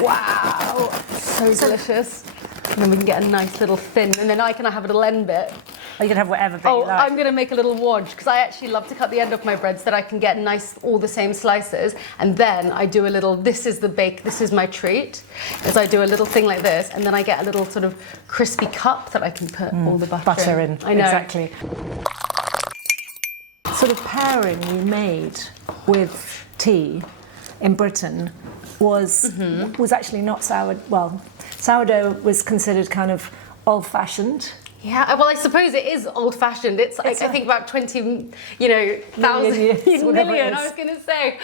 Wow, so delicious. And then we can get a nice little thin, and then I can have a little end bit. Or you can have whatever bit Oh, you like. I'm going to make a little wodge because I actually love to cut the end off my bread so that I can get nice, all the same slices. And then I do a little, this is the bake, this is my treat, is I do a little thing like this, and then I get a little sort of crispy cup that I can put all the butter in. I know. Exactly. Sort of pairing you made with tea in Britain was actually not sourdough. Well, sourdough was considered kind of old-fashioned. Yeah, well, I suppose it is old-fashioned. It's like, I think about 20, thousand years, million. I was going to say,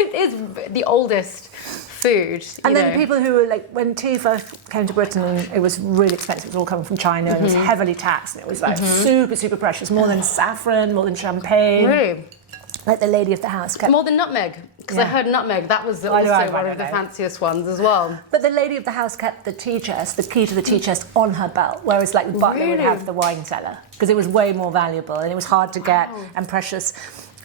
it is the oldest food. And then people who were like, when tea first came to Britain, it was really expensive. It was all coming from China, and it was heavily taxed, and it was like super, super precious, more than saffron, more than champagne. Really? Like the lady of the house kept... More than nutmeg, because I heard nutmeg, that was also one of the fanciest ones as well. But the lady of the house kept the tea chest, the key to the tea chest, on her belt, whereas like the butler would have the wine cellar, because it was way more valuable and it was hard to get and precious.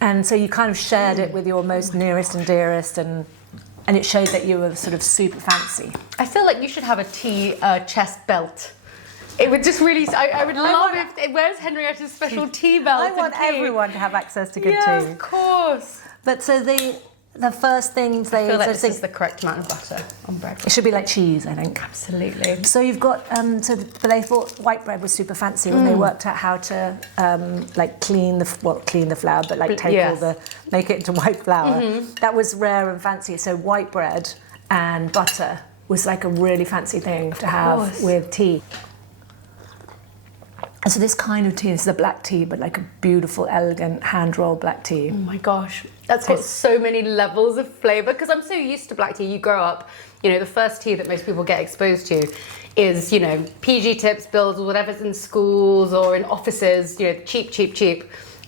And so you kind of shared it with your most nearest and dearest, and it showed that you were sort of super fancy. I feel like you should have a tea chest belt. It would just really, I would love if, where's Henrietta's special tea belt? I want everyone to have access to good tea. Yeah, of course. But so the first things they... I feel like this is the correct amount of butter on bread. It should be like cheese, I think. Absolutely. So you've got, but they thought white bread was super fancy when they worked out how to like clean the flour, but like make it into white flour. That was rare and fancy. So white bread and butter was like a really fancy thing to have with tea. And so this kind of tea, this is a black tea, but like a beautiful, elegant, hand-rolled black tea. Oh my gosh, that's got so many levels of flavour, because I'm so used to black tea. You grow up, the first tea that most people get exposed to is, PG tips, bills, or whatever's in schools or in offices, cheap, cheap, cheap.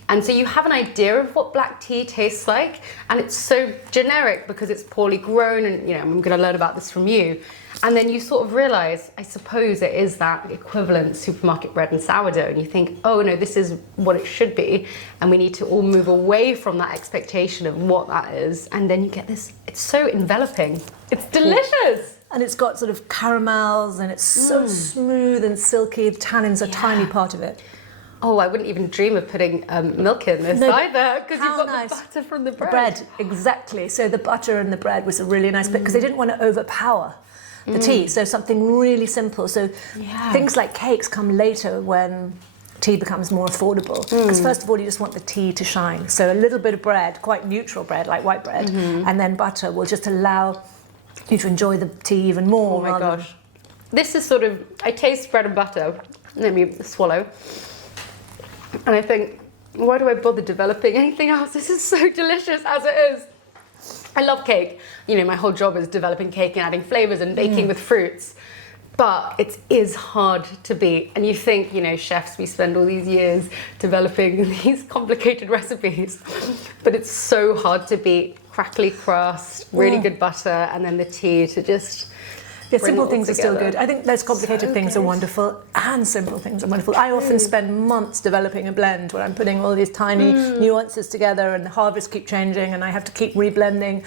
And so you have an idea of what black tea tastes like, and it's so generic because it's poorly grown, and I'm going to learn about this from you. And then you sort of realise, I suppose it is that equivalent supermarket bread and sourdough, and you think, oh no, this is what it should be, and we need to all move away from that expectation of what that is, and then you get this, it's so enveloping. It's delicious! And it's got sort of caramels, and it's so smooth and silky. The tannins are a tiny part of it. Oh, I wouldn't even dream of putting milk in this either, because you've got the butter from the bread. Exactly. So the butter and the bread was a really nice bit, because they didn't want to overpower the tea. So something really simple. So things like cakes come later when tea becomes more affordable. Because first of all, you just want the tea to shine. So a little bit of bread, quite neutral bread, like white bread, and then butter will just allow you to enjoy the tea even more. Oh my gosh. This is sort of, I taste bread and butter. Let me swallow. And I think, why do I bother developing anything else? This is so delicious as it is. I love cake. My whole job is developing cake and adding flavours and baking with fruits. But it is hard to beat. And you think, chefs, we spend all these years developing these complicated recipes. But it's so hard to beat. Crackly crust, really good butter, and then the tea to just... Yeah, simple things are still good. I think those complicated things are wonderful, and simple things are wonderful. I often spend months developing a blend where I'm putting all these tiny nuances together, and the harvests keep changing, and I have to keep reblending.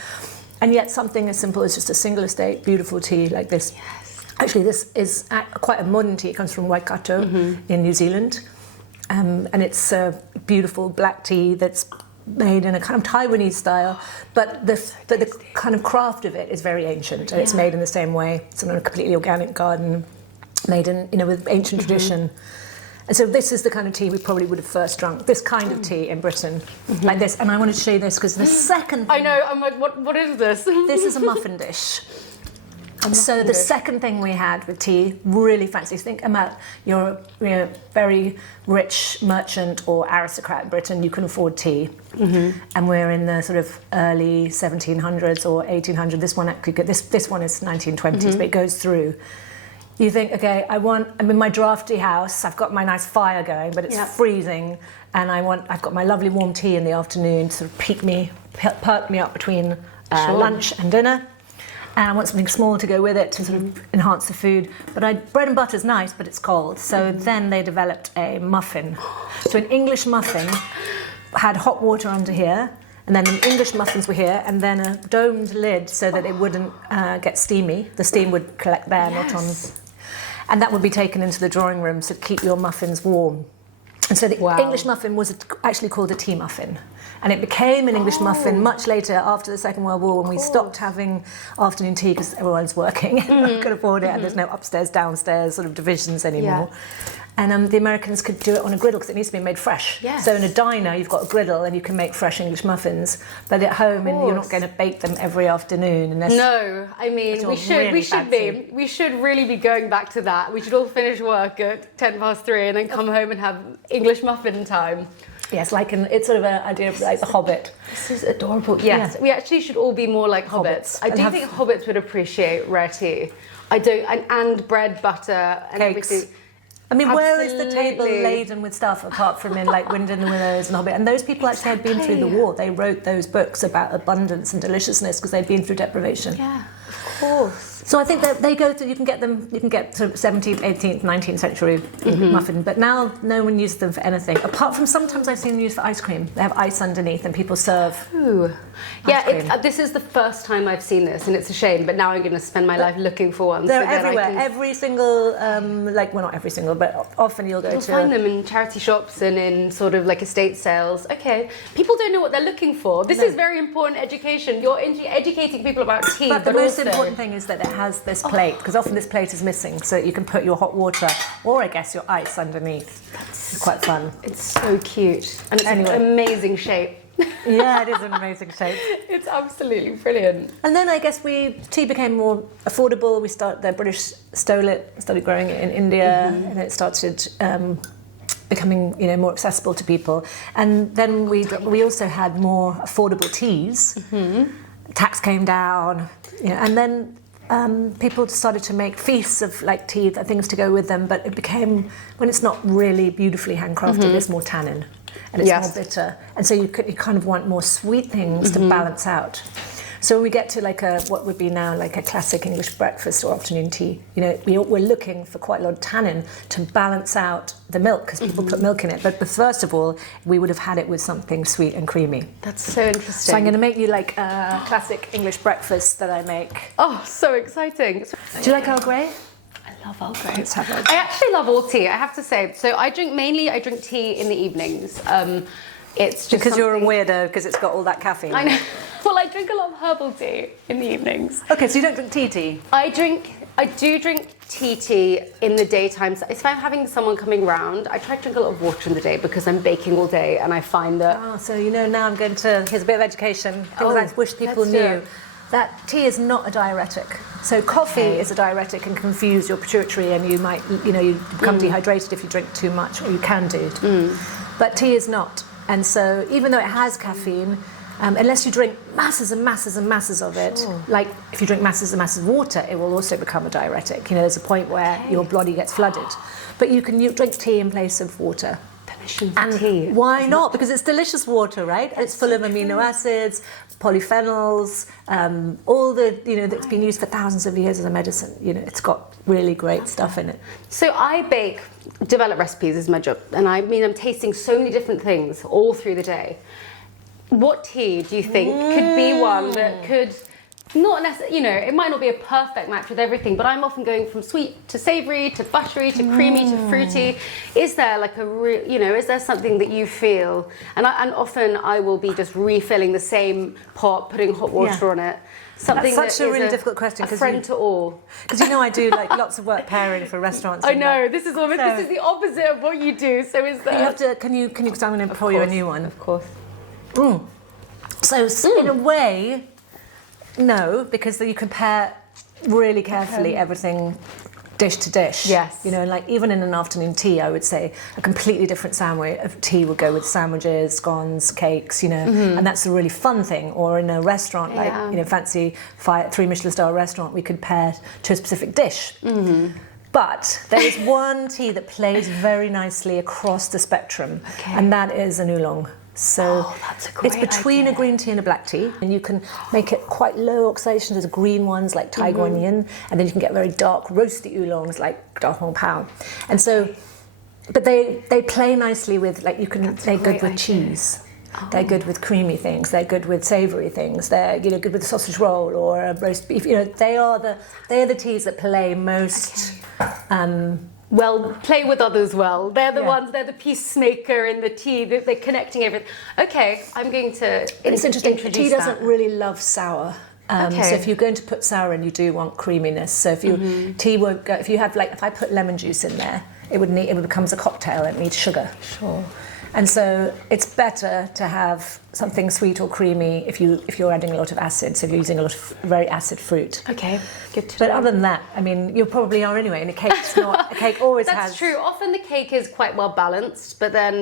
And yet something as simple as just a single estate, beautiful tea like this. Yes. Actually, this is quite a modern tea. It comes from Waikato in New Zealand. And it's a beautiful black tea that's made in a kind of Taiwanese style, but the kind of craft of it is very ancient, and it's made in the same way. It's in a completely organic garden, made in with ancient tradition. And so this is the kind of tea we probably would have first drunk. This kind of tea in Britain, like this. And I wanted to show you this because the second thing, I know. I'm like, what is this? This is a muffin dish. So the second thing we had with tea, really fancy. Think about you're a very rich merchant or aristocrat in Britain, you can afford tea. And we're in the sort of early 1700s or 1800s. This one actually, this one is 1920s, but it goes through. You think, okay, I'm in my drafty house, I've got my nice fire going, but it's freezing, and I've got my lovely warm tea in the afternoon to sort of perk me up between lunch and dinner. And I want something small to go with it to sort of enhance the food. But bread and butter's nice, but it's cold. So then they developed a muffin. So an English muffin had hot water under here, And then the English muffins were here, and then a domed lid so that it wouldn't get steamy. The steam would collect there, not on. And that would be taken into the drawing room to keep your muffins warm. And so the English muffin was actually called a tea muffin. And it became an English muffin much later, after the Second World War, when we stopped having afternoon tea because everyone's working and could afford it, and there's no upstairs, downstairs sort of divisions anymore. And the Americans could do it on a griddle because it needs to be made fresh. Yes. So in a diner, you've got a griddle and you can make fresh English muffins. But at home, and you're not going to bake them every afternoon. Unless no, I mean we should really be going back to that. We should all finish work at 3:10 and then come home and have English muffin time. Yes, it's sort of an idea of like the Hobbit. This is adorable. Yes, we actually should all be more like hobbits. I do think hobbits would appreciate rare tea. I do, and bread, butter, and cakes. everything. I mean, where is the table laden with stuff apart from in like Wind in the Willows and Hobbit? And those people actually had been through the war. They wrote those books about abundance and deliciousness because they'd been through deprivation. Yeah, of course. So I think that they go through, you can get sort of 17th, 18th, 19th century muffin, but now no one uses them for anything, apart from sometimes I've seen them used for ice cream. They have ice underneath and people serve. Ooh. Yeah, this is the first time I've seen this, and it's a shame, but now I'm going to spend my life looking for one. They're everywhere. Every single, not every single, but often you'll find them in charity shops and in sort of like estate sales. Okay. People don't know what they're looking for. This is very important education. You're educating people about tea, but the most important thing is that it has this plate, because often this plate is missing, so you can put your hot water or I guess your ice underneath. It's quite fun. It's so cute, and it's an amazing shape. Yeah, it is an amazing shape. It's absolutely brilliant. And then I guess tea became more affordable. The British stole it, started growing it in India, and it started becoming more accessible to people. And then we also had more affordable teas. Tax came down, and then people started to make feasts of like tea, things to go with them, but it became, when it's not really beautifully handcrafted, there's more tannin and it's more bitter, and so you kind of want more sweet things to balance out. So when we get to like what would be now like a classic English breakfast or afternoon tea, we're looking for quite a lot of tannin to balance out the milk, because people put milk in it. But first of all, we would have had it with something sweet and creamy. That's so interesting. So I'm going to make you like a classic English breakfast that I make. Oh, so exciting. Do you like Earl Grey? I love Earl Grey. Let's have it. I actually love all tea, I have to say. So I drink tea in the evenings. It's just because you're a weirdo because it's got all that caffeine. I know. Well, I drink a lot of herbal tea in the evenings. Okay, so you don't drink tea? I do drink tea in the daytime. So if I'm having someone coming round, I try to drink a lot of water in the day because I'm baking all day, and I find that. Oh, so now I'm going to. Here's a bit of education. Things I wish people knew. That tea is not a diuretic. So coffee is a diuretic and can confuse your pituitary, and you might, you become dehydrated if you drink too much, or you can do. But tea is not. And so even though it has caffeine, unless you drink masses and masses and masses of it, like if you drink masses and masses of water, it will also become a diuretic. There's a point where your body gets flooded. But you can drink tea in place of water. And tea. Why not? Because it's delicious water, right? It's full of amino acids, polyphenols, all the, that's been used for thousands of years as a medicine. It's got really great stuff in it. So I develop recipes is my job. And I'm tasting so many different things all through the day. What tea do you think could be one that could not necessarily, it might not be a perfect match with everything, but I'm often going from sweet to savoury to buttery to creamy to fruity. Is there like is there something that you feel, and often I will be just refilling the same pot, putting hot water on it. Something that's such a really difficult question. A friend to all. Because I do like lots of work pairing for restaurants. I know, this is the opposite of what you do. So is there? You have to, can you examine it before you a new one? Of course. So in a way, no, because you compare really carefully everything dish to dish. Yes. Like even in an afternoon tea, I would say a completely different sandwich of tea would go with sandwiches, scones, cakes, and that's a really fun thing. Or in a restaurant, like, fancy 3 Michelin star restaurant, we could pair to a specific dish. But there is one tea that plays very nicely across the spectrum, and that is an oolong. So that's a great it's between idea. a green tea and a black tea, and you can make it quite low oxidation. There's green ones like Tai Guanyin, and then you can get very dark roasty oolongs like Da Hong Pao. And so, but they play nicely with, like, they're good with cheese. They're good with creamy things. They're good with savoury things. They're good with a sausage roll or a roast beef. They are the teas that play most. Well, play with others well. They're the ones. They're the peacemaker in the tea. They're connecting everything. Okay, I'm going to. It's interesting. Tea doesn't really love sour. So if you're going to put sour in, you do want creaminess. So if tea won't go. If you have if I put lemon juice in there, it becomes a cocktail. It needs sugar. Sure. And so it's better to have something sweet or creamy if you're adding a lot of acid. So if you're using a lot of very acid fruit. Okay, good to know. But other than that, I mean, you probably are anyway. And a cake's not. A cake always has. That's true. Often the cake is quite well balanced, but then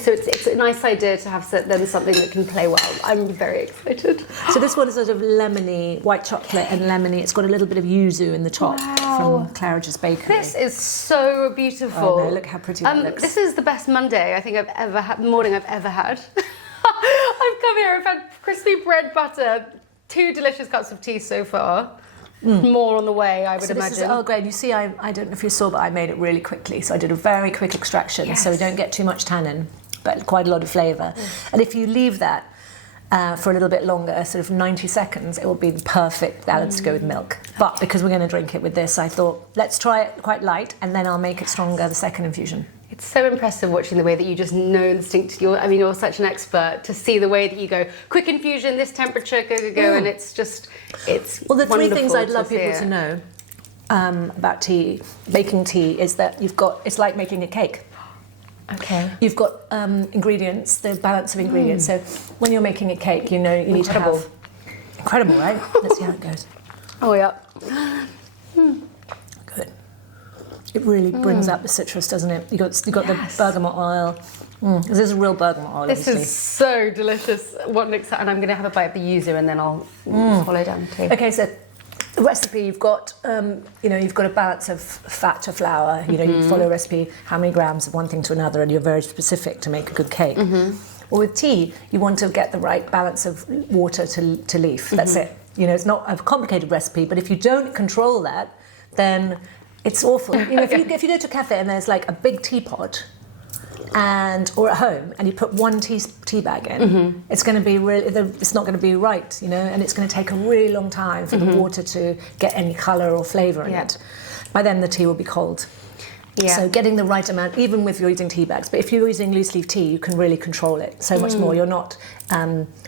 So it's a nice idea to have then something that can play well. I'm very excited. So this one is sort of lemony, white chocolate and lemony. It's got a little bit of yuzu in the top from Claridge's Bakery. This is so beautiful. Oh no, look how pretty that looks. This is the best Monday I think I've ever had. Morning I've ever had. I've come here. I've had crispy bread butter, 2 delicious cups of tea so far. More on the way, I would imagine. This is great. You see, I don't know if you saw, but I made it really quickly. So I did a very quick extraction, so we don't get too much tannin, but quite a lot of flavour. And if you leave that for a little bit longer, sort of 90 seconds, it will be the perfect balance to go with milk. But because we're going to drink it with this, I thought, let's try it quite light, and then I'll make it stronger the second infusion. It's so impressive watching the way that you just know instinctively. You're such an expert to see the way that you go, quick infusion, this temperature, go, and it's Well, the 3 things I'd love see people to know about tea, making tea, is that it's like making a cake. Okay. You've got ingredients, the balance of ingredients. So when you're making a cake, you need to have... Incredible, right? Let's see how it goes. Oh, yeah. Good. It really brings out the citrus, doesn't it? You got the bergamot oil. This is real bergamot oil, This obviously. is so delicious. And I'm going to have a bite of the yuzu and then I'll swallow down too. Okay, so the recipe, you've got you've got a balance of fat to flour. You follow a recipe, how many grams of one thing to another, and you're very specific to make a good cake. Or with tea, you want to get the right balance of water to leaf. That's it. It's not a complicated recipe, but if you don't control that, then it's awful. If you go to a cafe and there's like a big teapot, or at home, and you put 1 tea bag in, it's going to be it's not going to be right, and it's going to take a really long time for the water to get any colour or flavour in it. By then the tea will be cold. Yeah. So getting the right amount, even with you're using tea bags, but if you're using loose leaf tea, you can really control it so much more. You're not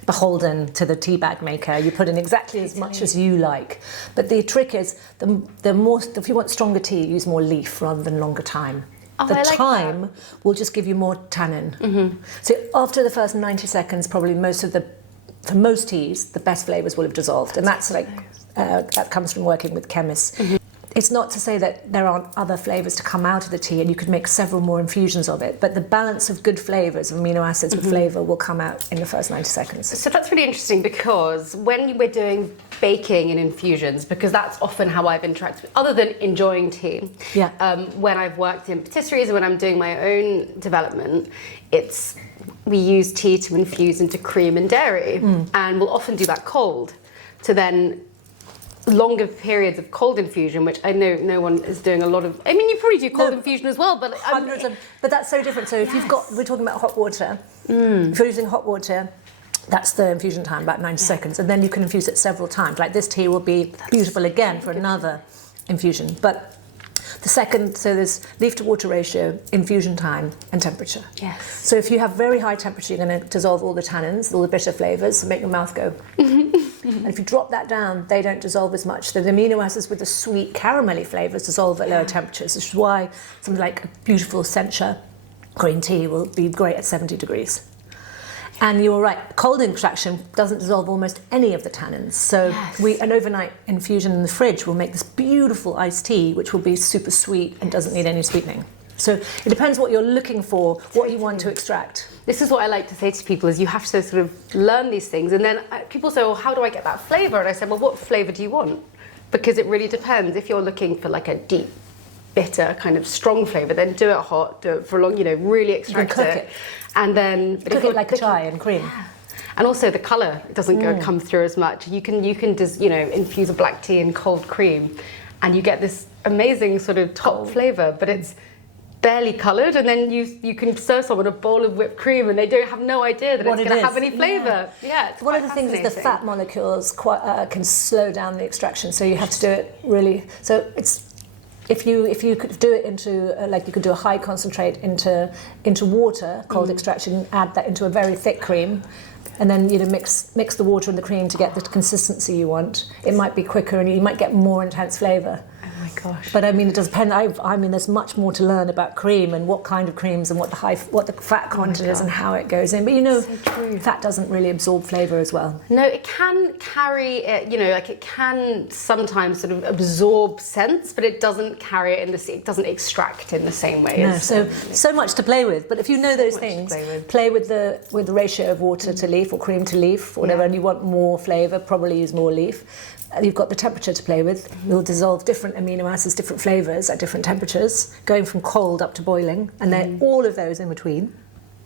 beholden to the tea bag maker. You put in exactly as much as you like. But the trick is, if you want stronger tea, use more leaf rather than longer time. The time will just give you more tannin. So after the first 90 seconds, probably for most teas, the best flavours will have dissolved. And that's that comes from working with chemists. It's not to say that there aren't other flavours to come out of the tea, and you could make several more infusions of it, but the balance of good flavours, of amino acids with flavour, will come out in the first 90 seconds. So that's really interesting, because when we're doing baking and infusions, because that's often how I've interacted with, other than enjoying tea, when I've worked in patisseries and when I'm doing my own development, we use tea to infuse into cream and dairy, and we'll often do that cold, to then longer periods of cold infusion, which I know no one is doing a lot of. I mean, you probably do cold infusion as well, but but that's so different. So if we're talking about hot water. If you're using hot water, that's the infusion time, about 90 seconds, and then you can infuse it several times. Like this tea will be beautiful again for another infusion. But the second, so there's leaf to water ratio, infusion time, and temperature. Yes. So if you have very high temperature, you're going to dissolve all the tannins, all the bitter flavours, and make your mouth go. And if you drop that down, they don't dissolve as much. So the amino acids with the sweet caramelly flavours dissolve at lower temperatures, which is why something like a beautiful Sencha green tea will be great at 70 degrees. And you're right, cold extraction doesn't dissolve almost any of the tannins. So an overnight infusion in the fridge will make this beautiful iced tea, which will be super sweet and doesn't need any sweetening. So it depends what you're looking for, what you want to extract. This is what I like to say to people, is you have to sort of learn these things. And then people say, well, how do I get that flavour? And I said, well, what flavour do you want? Because it really depends. If you're looking for like a deep, bitter, kind of strong flavour, then do it hot, do it for long, really extract it. And then cook it like a chai and cream. Yeah. And also the colour doesn't come through as much. You can just, infuse a black tea in cold cream, and you get this amazing sort of top flavour, but barely coloured, and then you can serve someone a bowl of whipped cream and they don't have no idea that it's going to have any flavour. It's one of the things is the fat molecules can slow down the extraction, so you have to do it really. So it's if you could do it into like you could do a high concentrate into water, cold extraction, add that into a very thick cream. And then mix the water and the cream to get the consistency you want. It might be quicker and you might get more intense flavour. Oh my gosh! But I mean, it does depend. I mean, there's much more to learn about cream and what kind of creams and what the fat content is and how it goes in. But fat doesn't really absorb flavour as well. No, it can carry it. Like it can sometimes sort of absorb scents, but it doesn't carry it it doesn't extract in the same way. No, so much to play with. But if you know those things, play with the ratio of water to leaf or cream to leaf, or whatever, and you want more flavour, probably use more leaf. You've got the temperature to play with. You'll dissolve different amino acids, different flavours at different temperatures, going from cold up to boiling, and then all of those in between.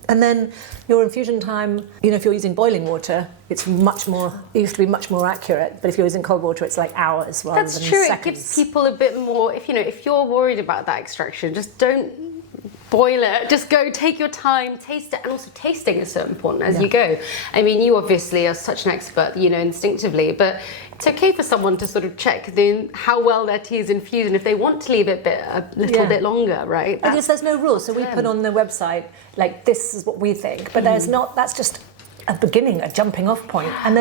And then your infusion time, if you're using boiling water, it's much more, it used to be much more accurate, but if you're using cold water, it's like hours rather than seconds. That's true. It gives people a bit more, if you're worried about that extraction, just don't boil it, just go take your time, taste it, and also tasting is so important as you go. I mean, you obviously are such an expert, instinctively, but it's okay for someone to sort of check how well their tea is infused, and if they want to leave it a little bit longer, right? I guess there's no rules, so we put on the website, like, this is what we think, but there's not, that's just a beginning, a jumping off point, and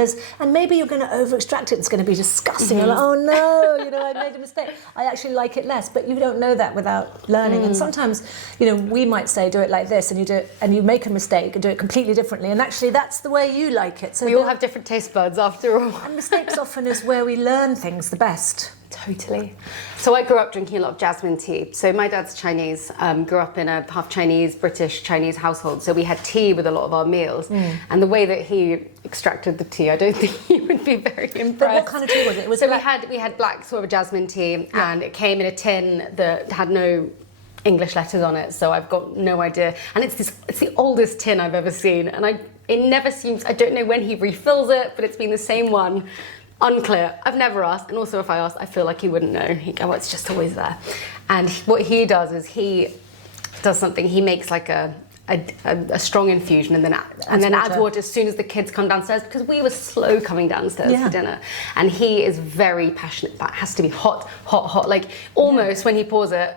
maybe you're going to over extract it. It's going to be disgusting. You're like, oh no, I made a mistake. I actually like it less, but you don't know that without learning. And sometimes, we might say do it like this, and you do it, and you make a mistake and do it completely differently. And actually, that's the way you like it. So we all have different taste buds, after all. And mistakes often is where we learn things the best. Totally. So I grew up drinking a lot of jasmine tea. So my dad's Chinese, grew up in a half Chinese, British Chinese household. So we had tea with a lot of our meals. And the way that he extracted the tea, I don't think he would be very impressed. But what kind of tea was it? We had black sort of jasmine tea, and it came in a tin that had no English letters on it. So I've got no idea. And it's the oldest tin I've ever seen. And it never seems, I don't know when he refills it, but it's been the same one. Unclear. I've never asked, and also if I asked, I feel like he wouldn't know. He'd go, well, it's just always there. And what he does is he does something. He makes like a strong infusion, and then adds water as soon as the kids come downstairs, because we were slow coming downstairs for dinner. And he is very passionate about it. Has to be hot, hot, hot. Like almost when he pours it,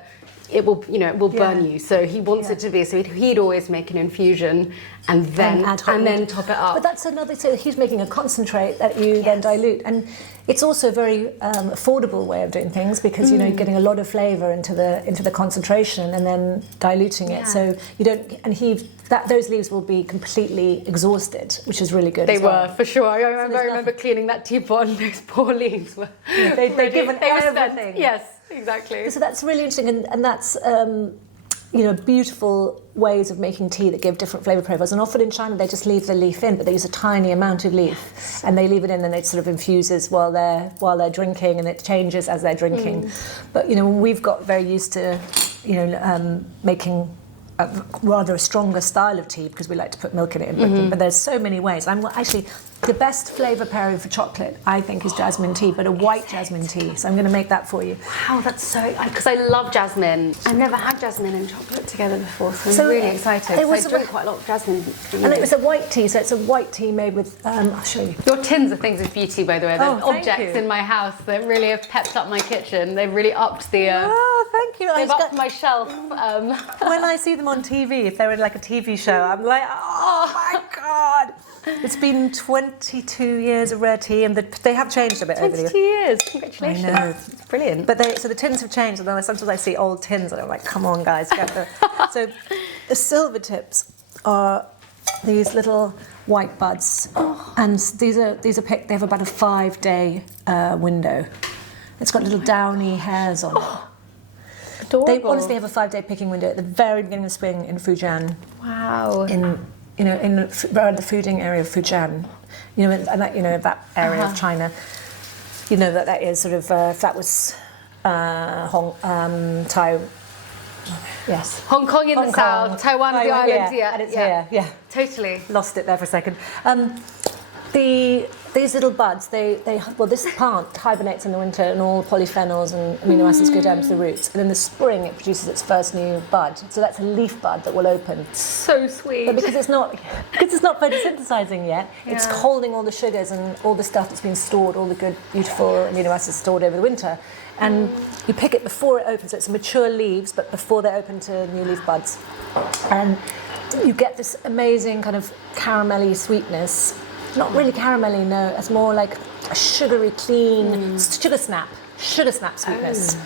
it will burn you. So he wants it to be. So he'd always make an infusion and then top it up. But that's another. So he's making a concentrate that you then dilute, and it's also a very affordable way of doing things, because you're getting a lot of flavour into the concentration and then diluting it. So you don't. And those leaves will be completely exhausted, which is really good. They were for sure. I remember cleaning that teapot, and those poor leaves were. They've given everything. Yes. Exactly. So that's really interesting, and that's beautiful ways of making tea that give different flavour profiles. And often in China they just leave the leaf in, but they use a tiny amount of leaf, and they leave it in, and it sort of infuses while they're drinking, and it changes as they're drinking. But we've got very used to making a stronger style of tea, because we like to put milk in it in Britain. But there's so many ways. The best flavour pairing for chocolate, I think, is jasmine tea, but a white jasmine tea. So I'm going to make that for you. Wow, that's so... Because I love jasmine. I've never had jasmine and chocolate together before, so I'm really excited. I drink quite a lot of jasmine. And it was a white tea, so it's a white tea made with... I'll show you. Your tins are things of beauty, by the way. They're objects in my house that really have pepped up my kitchen. They've really upped the... Oh, thank you. They've upped my shelf. When I see them on TV, if they're in like a TV show, I'm like, oh my God. It's been 22 years of rare tea, and they have changed a bit over the years. 22 years, congratulations. I know. It's brilliant. But the tins have changed, and then sometimes I see old tins, and I'm like, come on, guys, get the... So the silver tips are these little white buds, and these are picked. They have about a 5-day window. It's got little downy hairs on it. Adorable. They honestly have a 5-day picking window at the very beginning of spring in Fujian. Wow. Around the fooding area of Fujian, that area of China, that is sort of that was Hong Kong in the south, Taiwan the islands, and it's here, totally lost it there for a second. These little buds, this plant hibernates in the winter and all polyphenols and amino acids go down to the roots. And in the spring, it produces its first new bud. So that's a leaf bud that will open. So sweet. But because it's not photosynthesizing yet, it's holding all the sugars and all the stuff that's been stored, all the good, beautiful amino acids stored over the winter. And you pick it before it opens. So it's mature leaves, but before they open to new leaf buds. And you get this amazing kind of caramelly sweetness. Not really caramelly, no. It's more like a sugary, clean sugar snap sweetness.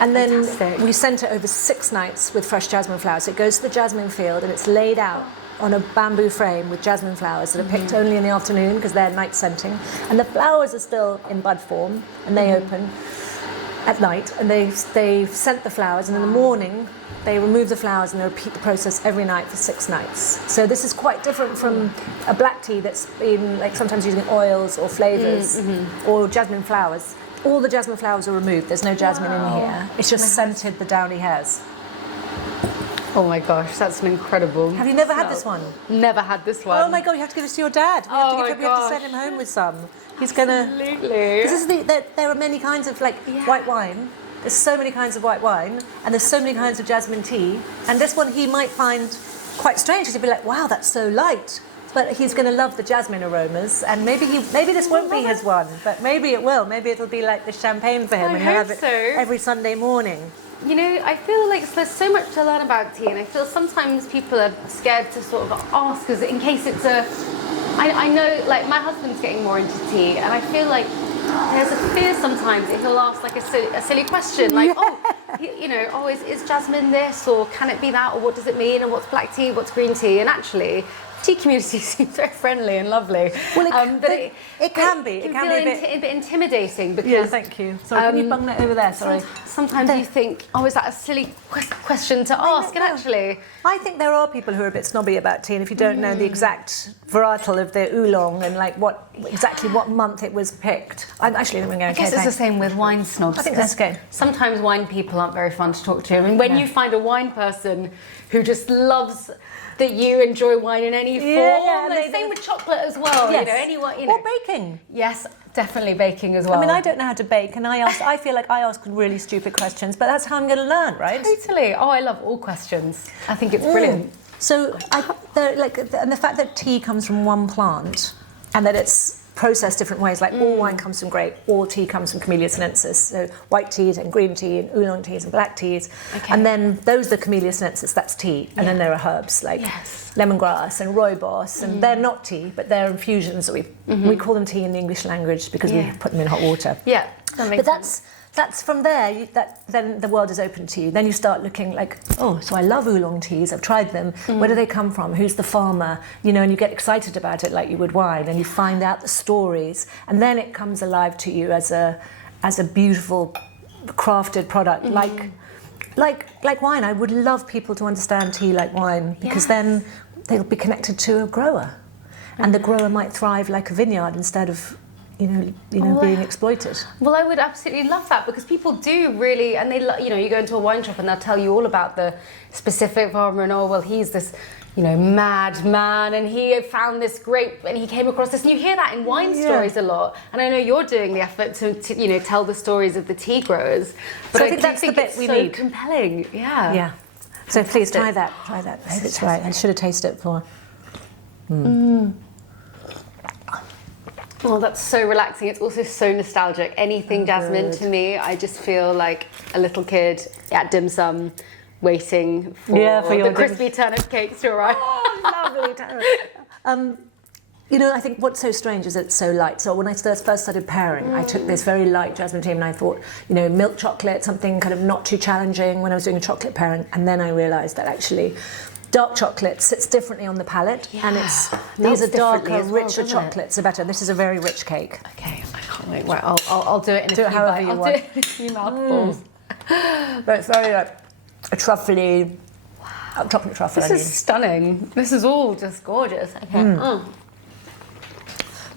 And then we scent it over 6 nights with fresh jasmine flowers. So it goes to the jasmine field and it's laid out on a bamboo frame with jasmine flowers that are picked only in the afternoon because they're night scenting. And the flowers are still in bud form and they open at night and they scent the flowers, and in the morning they remove the flowers and they repeat the process every night for 6 nights. So this is quite different from a black tea that's been like sometimes using oils or flavours or jasmine flowers. All the jasmine flowers are removed. There's no jasmine in here. It's just scented the downy hairs. Oh my gosh, that's an incredible. Have you never had this one? Never had this one. Oh my god, you have to give this to your dad. We have to send him home with some. He's gonna. Absolutely. There are many kinds of white wine. There's so many kinds of white wine, and there's so many kinds of jasmine tea. And this one he might find quite strange because he'd be like, "Wow, that's so light." But he's going to love the jasmine aromas, and maybe this won't be his one, but maybe it will. Maybe it'll be like the champagne for him, and he'll have it every Sunday morning. You know, I feel like there's so much to learn about tea, and I feel sometimes people are scared to sort of ask, because in case it's I know, like, my husband's getting more into tea, and I feel like there's a fear sometimes that he'll ask like a silly question, like, is jasmine this, or can it be that, or what does it mean, and what's black tea, what's green tea, and actually, tea community seems very friendly and lovely. Well, it can be. It can be a bit intimidating because. Yeah, thank you. Sorry, can you bung that over there? Sorry. Sometimes you think, is that a silly question to ask? And actually, I think there are people who are a bit snobby about tea, and if you don't know the exact varietal of the oolong and like what month it was picked, I'm actually going. I guess it's the same with wine snobs. I think that's okay. Sometimes wine people aren't very fun to talk to. I mean, when you find a wine person who just loves that you enjoy wine in any form, and same with chocolate as well. Yes. Or baking. Yes, definitely baking as well. I mean, I don't know how to bake, and I feel like I ask really stupid questions, but that's how I'm going to learn, right? Totally. Oh, I love all questions. I think it's brilliant. So, and the fact that tea comes from one plant, and that it's processed different ways, like all wine comes from grape, all tea comes from Camellia sinensis, so white teas and green tea and oolong teas and black teas, and then those are Camellia sinensis, that's tea, and then there are herbs like lemongrass and rooibos, and they're not tea, but they're infusions that we call them tea in the English language because we put them in hot water. Yeah, that makes sense. That's from there, then the world is open to you. Then you start looking like, so I love oolong teas, I've tried them, where do they come from, who's the farmer, and you get excited about it like you would wine, and you find out the stories, and then it comes alive to you as a beautiful, crafted product, like wine. I would love people to understand tea like wine, because then they'll be connected to a grower, and the grower might thrive like a vineyard instead of being exploited. Well, I would absolutely love that, because people do really, and they, you go into a wine shop and they'll tell you all about the specific farmer, and he's this, mad man, and he found this grape, and he came across this, and you hear that in wine stories a lot. And I know you're doing the effort to tell the stories of the tea growers. But so I think that's the bit we need. Compelling, yeah. Yeah. So please try that. I hope it's right. I should have tasted it before. Well, that's so relaxing. It's also so nostalgic. Anything jasmine to me, I just feel like a little kid at dim sum waiting for the crispy turnip cakes to arrive. Oh, lovely. I think what's so strange is that it's so light. So when I first started pairing, I took this very light jasmine tea, and I thought, milk chocolate, something kind of not too challenging when I was doing a chocolate pairing. And then I realised that actually dark chocolate sits differently on the palate, and these are darker, richer chocolates are better. This is a very rich cake. Okay, I can't wait. Right, I'll do it in a few however you want. I'll do it in a few mouthfuls. But it's very a truffly, chocolate truffle. This is stunning. This is all just gorgeous. Okay.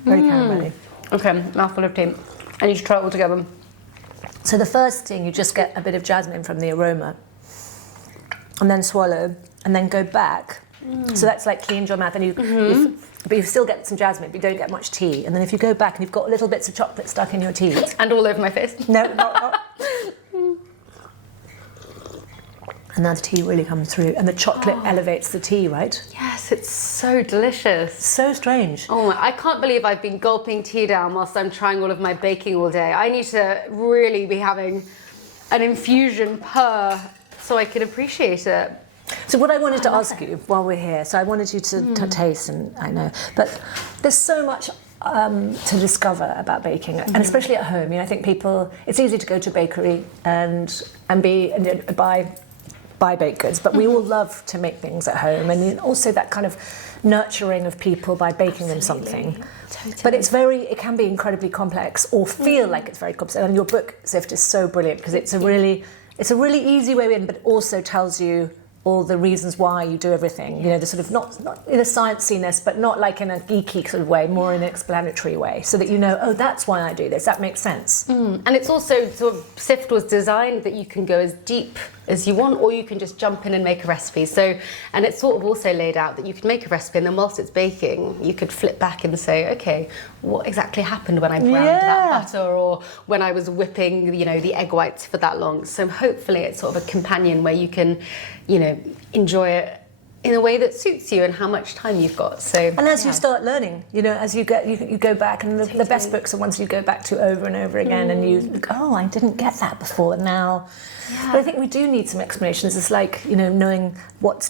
Very caramelly. Okay, mouthful of tea. I need to try it all together. So the first thing, you just get a bit of jasmine from the aroma, and then swallow, and then go back So that's like cleaned your mouth, and but you still get some jasmine, but you don't get much tea. And then if you go back and you've got little bits of chocolate stuck in your teeth. And all over my face. No, not. And now the tea really comes through, and the chocolate elevates the tea, right? Yes, it's so delicious. So strange. Oh my, I can't believe I've been gulping tea down whilst I'm trying all of my baking all day. I need to really be having an infusion so I can appreciate it. So what I wanted to ask you while we're here, so I wanted you to taste, and I know, but there's so much to discover about baking, and especially at home. I think people, it's easy to go to a bakery and buy baked goods, but we all love to make things at home, and also that kind of nurturing of people by baking them something. Totally. But it can be incredibly complex, or feel like it's very complex. And your book, SIFT, is so brilliant because it's a really easy way in, but also tells you all the reasons why you do everything. The sort of not in a scienciness, but not like in a geeky sort of way, more in an explanatory way, so that oh, that's why I do this. That makes sense. And it's also sort of, SIFT was designed that you can go as deep as you want, or you can just jump in and make a recipe. And it's sort of also laid out that you can make a recipe, and then whilst it's baking, you could flip back and say, okay, what exactly happened when I browned that butter, or when I was whipping, the egg whites for that long. So hopefully it's sort of a companion where you can, enjoy it in a way that suits you and how much time you've got. And as you start learning, as you go back, and the best books are ones you go back to over and over again, and you think, oh, I didn't get that before now. Yeah. But I think we do need some explanations. It's like, knowing what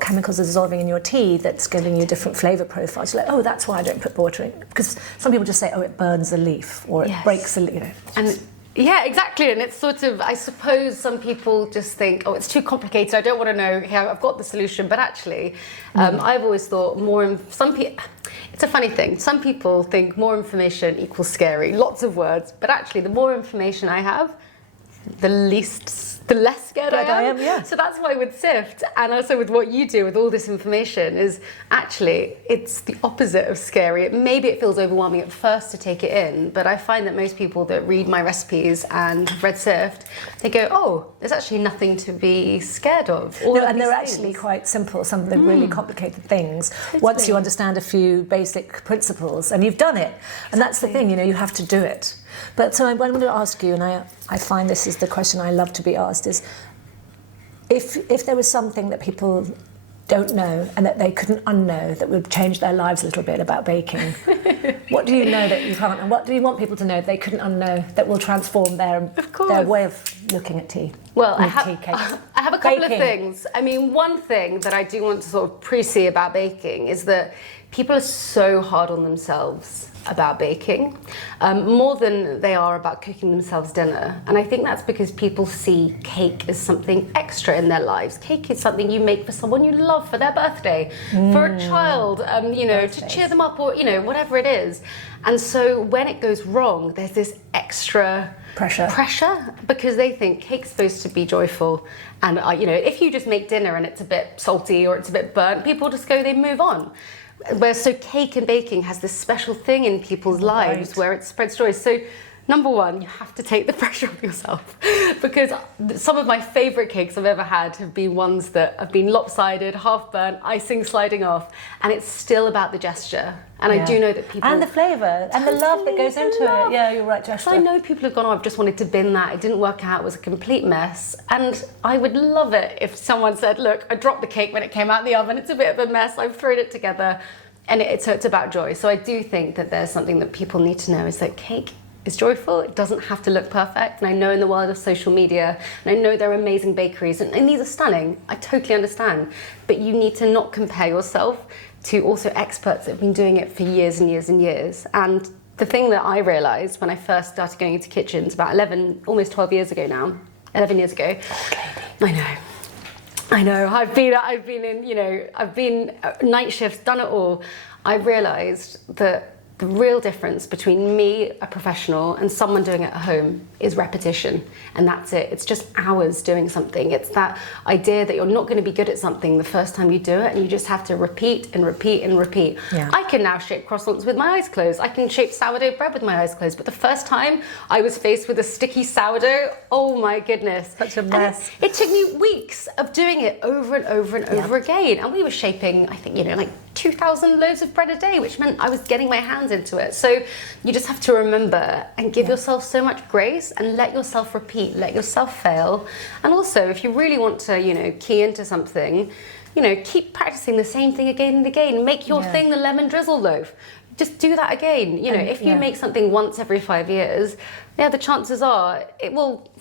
chemicals are dissolving in your tea that's giving you different flavour profiles. You're like, oh, that's why I don't put water in. Because some people just say, oh, it burns a leaf, or it breaks a leaf. And yeah, exactly. And it's sort of, I suppose some people just think, oh, it's too complicated, I don't want to know, here, I've got the solution. But actually, I've always thought it's a funny thing. Some people think more information equals scary, lots of words. But actually, the more information I have, the less scared I am. Yeah. So that's why with SIFT, and also with what you do with all this information, is actually it's the opposite of scary. Maybe it feels overwhelming at first to take it in, but I find that most people that read my recipes and have read SIFT, they go, oh, there's actually nothing to be scared of. And they're actually quite simple, some of the really complicated things, once you understand a few basic principles, and you've done it. And that's the thing, you have to do it. But so I wanted to ask you, and I find this is the question I love to be asked, is if there was something that people don't know and that they couldn't unknow that would change their lives a little bit about baking, what do you know that you can't, and what do you want people to know they couldn't unknow that will transform their way of looking at tea? Well, I have a couple of things. I mean, one thing that I do want to sort of pre-see about baking is that people are so hard on themselves about baking, more than they are about cooking themselves dinner. And I think that's because people see cake as something extra in their lives. Cake is something you make for someone you love for their birthday, for a child, to cheer them up, or, whatever it is. And so when it goes wrong, there's this extra pressure because they think cake's supposed to be joyful. And, if you just make dinner and it's a bit salty or it's a bit burnt, people just go, they move on. So cake and baking has this special thing in people's lives where it spreads joy. So number one, you have to take the pressure off yourself, because some of my favourite cakes I've ever had have been ones that have been lopsided, half burnt, icing sliding off, and it's still about the gesture. And I do know that people... And the flavour, and the love that goes into it. Yeah, you're right, gesture. I know people have gone, oh, I've just wanted to bin that, it didn't work out, it was a complete mess. And I would love it if someone said, look, I dropped the cake when it came out of the oven, it's a bit of a mess, I've thrown it together. And it's about joy. So I do think that there's something that people need to know, is that cake is joyful. It doesn't have to look perfect. And I know in the world of social media, and I know there are amazing bakeries, and these are stunning. I totally understand. But you need to not compare yourself to also experts that have been doing it for years and years and years. And the thing that I realised when I first started going into kitchens about almost 12 years ago now, 11 years ago. I know. I've been in, I've been night shifts, done it all. I realised that the real difference between me, a professional, and someone doing it at home is repetition. And that's it. It's just hours doing something. It's that idea that you're not going to be good at something the first time you do it, and you just have to repeat and repeat and repeat. Yeah. I can now shape croissants with my eyes closed. I can shape sourdough bread with my eyes closed. But the first time I was faced with a sticky sourdough, oh my goodness. Such a mess. And it took me weeks of doing it over and over and over again. And we were shaping, I think, like 2,000 loaves of bread a day, which meant I was getting my hands into it. So you just have to remember and give yourself so much grace and let yourself repeat, let yourself fail. And also, if you really want to, key into something, keep practicing the same thing again and again. Make your thing the lemon drizzle loaf. Just do that again. If you make something once every 5 years, the chances are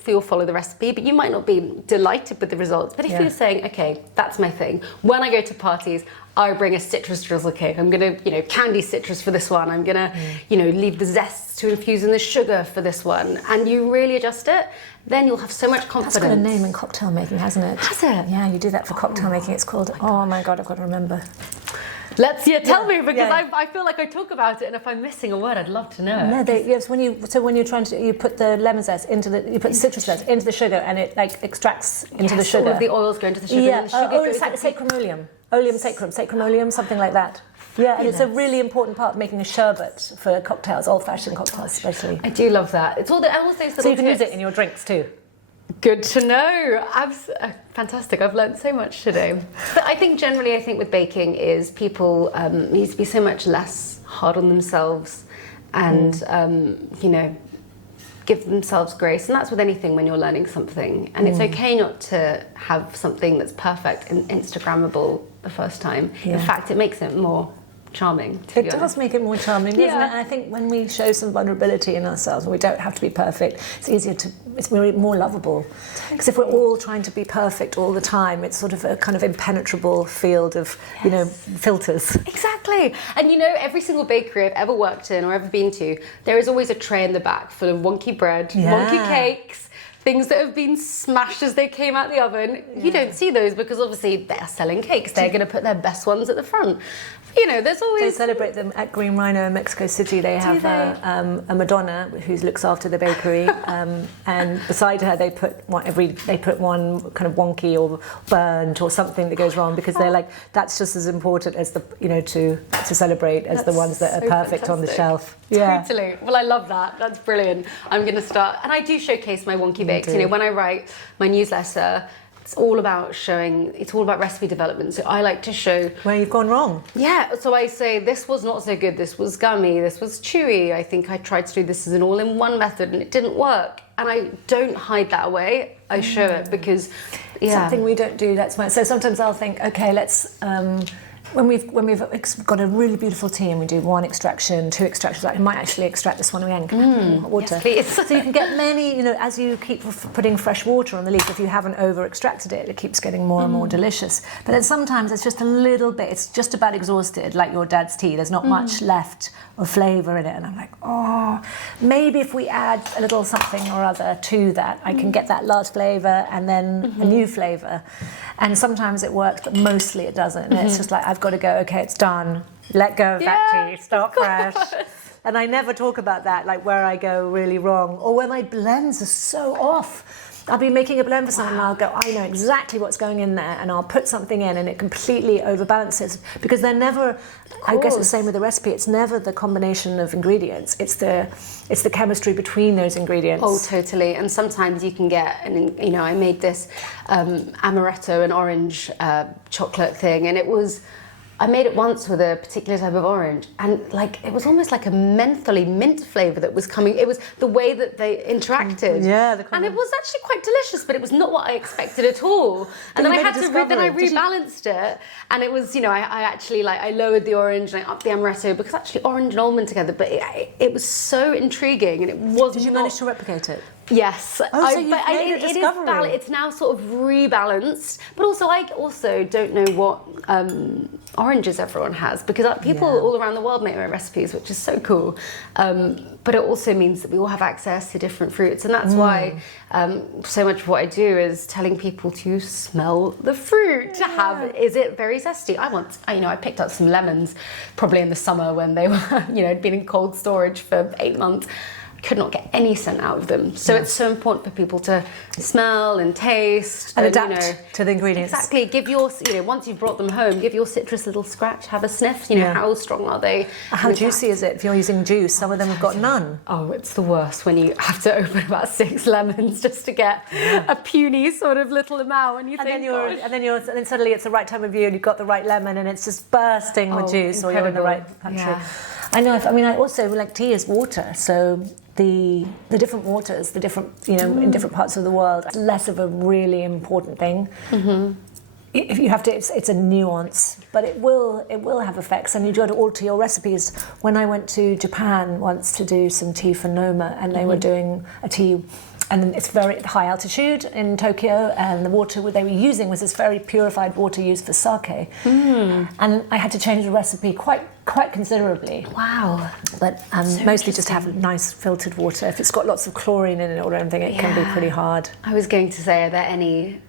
you'll follow the recipe, but you might not be delighted with the results. But if you're saying, okay, that's my thing. When I go to parties, I bring a citrus drizzle cake. I'm gonna, candy citrus for this one. I'm gonna, leave the zests to infuse in the sugar for this one. And you really adjust it, then you'll have so much confidence. That's got a name in cocktail making, hasn't it? Has it? Yeah, you do that for cocktail making. It's called, oh my God, I've got to remember. Tell me, because I feel like I talk about it, and if I'm missing a word, I'd love to know. No, when you're trying to, you put the lemon zest you put citrus zest into the sugar, and it extracts into the sugar. All of the oils go into the sugar. Yeah, and the sugar goes sacramenolium, oleum sacrum, sacramenolium, something like that. Yeah, and it's a really important part of making a sherbet for cocktails, old-fashioned cocktails especially. I do love that. It's all those little so you can tips. use it in your drinks too. Good to know. Fantastic. I've learned so much today. But I think generally, with baking is people need to be so much less hard on themselves and, give themselves grace. And that's with anything when you're learning something. And it's okay not to have something that's perfect and Instagrammable the first time. Yeah. In fact, it makes it more charming. It does make it more charming, doesn't it? And I think when we show some vulnerability in ourselves, and we don't have to be perfect, it's more lovable. Because if we're all trying to be perfect all the time, it's sort of a kind of impenetrable field of, filters. Exactly. And every single bakery I've ever worked in or ever been to, there is always a tray in the back full of wonky bread, wonky cakes, things that have been smashed as they came out the oven. You don't see those because obviously they're selling cakes. They're going to put their best ones at the front. There's always... They celebrate them at Green Rhino in Mexico City. They have a Madonna who looks after the bakery, and beside her they put one kind of wonky or burnt or something that goes wrong, because they're like, that's just as important as the to celebrate as the ones that are perfect on the shelf. Yeah. Totally. Well, I love that. That's brilliant. I'm going to start, and I do showcase my wonky bakes. When I write my newsletter, it's all about recipe development. So I like to show where you've gone wrong. Yeah, so I say, this was not so good, this was gummy, this was chewy. I think I tried to do this as an all-in-one method and it didn't work. And I don't hide that away. I show it because, something we don't do, that's why. So sometimes I'll think, okay, let's... When we've got a really beautiful tea and we do 1 extraction, 2 extractions, I might actually extract this one again. Hot water. Yes, please. So you can get many, as you keep putting fresh water on the leaf, if you haven't over-extracted it, it keeps getting more and more delicious. But then sometimes it's just a little bit, it's just about exhausted, like your dad's tea. There's not much left of flavour in it. And I'm like, maybe if we add a little something or other to that, I can get that last flavour and then a new flavour. And sometimes it works, but mostly it doesn't. And it's just like, I've got to go, okay, it's done. Let go of that tea, start fresh. And I never talk about that, like where I go really wrong, or where my blends are so off. I'll be making a blend for someone and I'll go, I know exactly what's going in there, and I'll put something in and it completely overbalances, because they're never, I guess the same with the recipe, it's never the combination of ingredients, it's the chemistry between those ingredients. Oh, totally. And sometimes you can get, I made this amaretto and orange chocolate thing, and I made it once with a particular type of orange, and it was almost like a mentholy mint flavour that was coming. It was the way that they interacted. Yeah, and it was actually quite delicious, but it was not what I expected at all. And then I rebalanced it, and it was, I actually I lowered the orange and I upped the amaretto, because actually orange and almond together, but it was so intriguing, and it was. Did you manage to replicate it? Yes. Oh, so you've made a discovery. It's now sort of rebalanced, but also I also don't know what oranges everyone has, because people all around the world make their recipes, which is so cool. But it also means that we all have access to different fruits, and that's why so much of what I do is telling people to smell the fruit. Is it very zesty? I picked up some lemons probably in the summer when they were, had been in cold storage for 8 months. Could not get any scent out of them. So it's so important for people to smell and taste and adapt to the ingredients. Exactly. Give your, once you've brought them home, give your citrus a little scratch, have a sniff. How strong are they? How juicy is it? If you're using juice, some of them have got none. Oh, it's the worst when you have to open about 6 lemons just to get a puny sort of little amount, and then suddenly it's the right time of year and you've got the right lemon and it's just bursting with juice, or you're in the right country. Yeah. I know. I also like tea is water, so the different waters, in different parts of the world, it's less of a really important thing. Mm-hmm. If you have to, it's a nuance, but it will have effects, and you do it all to your recipes. When I went to Japan once to do some tea for Noma, and they were doing a tea. And it's very high altitude in Tokyo, and the water they were using was this very purified water used for sake. And I had to change the recipe quite considerably. Wow. But mostly just have nice filtered water. If it's got lots of chlorine in it or anything, it can be pretty hard. I was going to say, are there any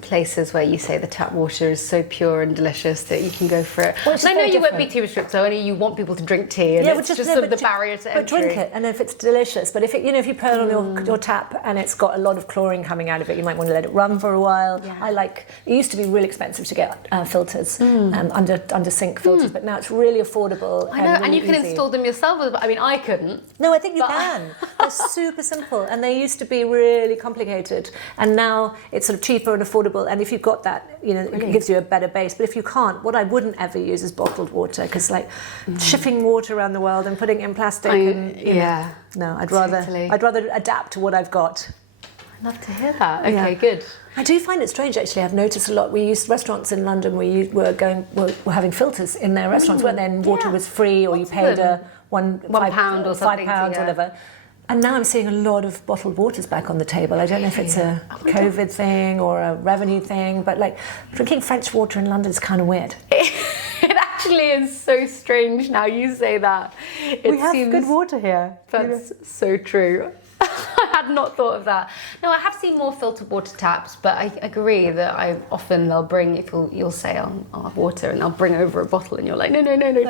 places where you say the tap water is so pure and delicious that you can go for it? Well, and I know you won't be too restricted, only you want people to drink tea, and it's just sort of the barrier to entry. But drink it, and if it's delicious. But if you put it on your tap and it's got a lot of chlorine coming out of it, you might want to let it run for a while. It used to be really expensive to get filters, under sink filters, but now it's really affordable. I know, and you can install them yourself. I couldn't. No, I think you can. They're super simple, and they used to be really complicated, and now it's sort of cheaper and affordable, and if you've got that, it gives you a better base. But if you can't, what I wouldn't ever use is bottled water, because shipping water around the world and putting it in plastic, no, I'd rather adapt to what I've got. I'd love to hear that. Okay, good. I do find it strange, actually. I've noticed a lot. We used restaurants in London were having filters in their restaurants, where then water was free, or you paid £1 or something, £5, whatever. And now I'm seeing a lot of bottled waters back on the table. I don't know if it's a COVID thing or a revenue thing, but drinking French water in London is kind of weird. It actually is so strange now you say that. We have good water here. That's so true. I had not thought of that. No, I have seen more filtered water taps, but I agree that they'll bring, if you'll say, I'll have water, and they'll bring over a bottle, and you're like, no,